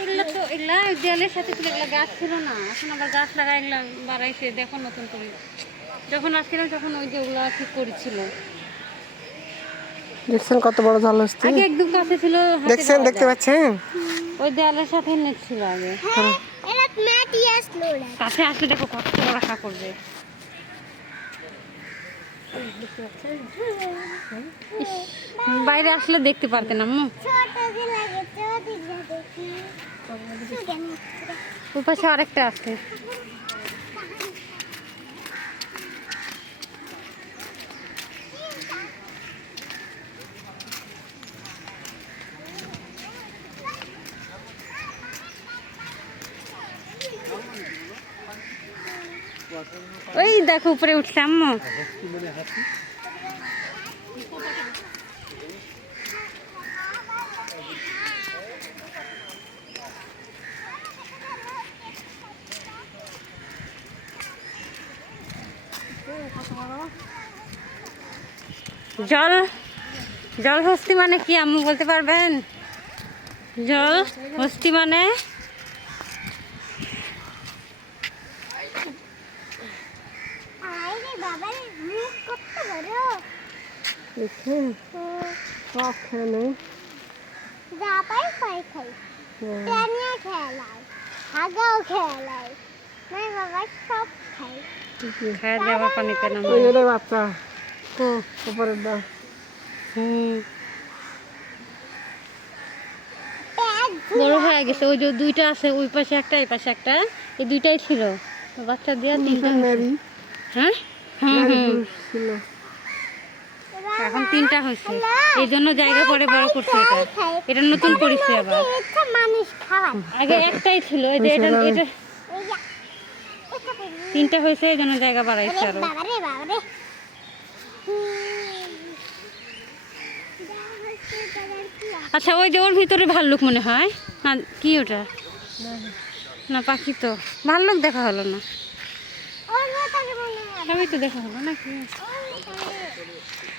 এগুলো তো এগুলা দেয়ালের সাথে ছিল এগুলা গাছ ছিল না। এখন আবার গাছ বাড়াইছে দেখো নতুন করে। যখন আসছিলাম তখন ওই যে ওগুলা ঠিক করেছিল। দেখছেন কত বড় জলহস্তি আগে একদম কাছে ছিল দেখছেন দেখতে পাচ্ছেন? ওই দেয়ালের সাথে নেট ছিল আগে। কাছে আসলে দেখো কত রাখা করবে। বাইরে আসলে দেখতে পারতেন আম্মু ওই পাশে আরেকটা আছে। ওই দেখো, উপরে উঠছে আম্মু জল জল হস্তি মানে কি আম্মু বলতে পারবেন? জল হস্তি মানে দেখছেন সব খেয়ে নেই হাগাও খেলায় না বাবা সব খাই। খায় দিয়ে পানিতে নাম ওই যে বাচ্চা। উপরের দা হুম। বড় হয়ে গেছে ওই যে দুইটা আছে ওই পাশে একটা এই পাশে একটা এই দুইটাই ছিল। বাচ্চা দিয়ে তিনটা হ্যাঁ? হুম পুরুষ ছিল। এখন তিনটা হয়েছে। এই জন্য জায়গা পরে বড় করছে এটা। এটা নতুন করেছে আবার। আগে একটাই ছিল এই যে এটা এটা। তিনটা হয়েছে এই জন্য জায়গা বাড়াইছে আরে। আচ্ছা ওই যে ওর ভিতরে ভাল্লুক মনে হয়? না কি ওটা? না পাখি তো। ভাল্লুক দেখা হলো না। সবই তো দেখা হলো নাকি? ওর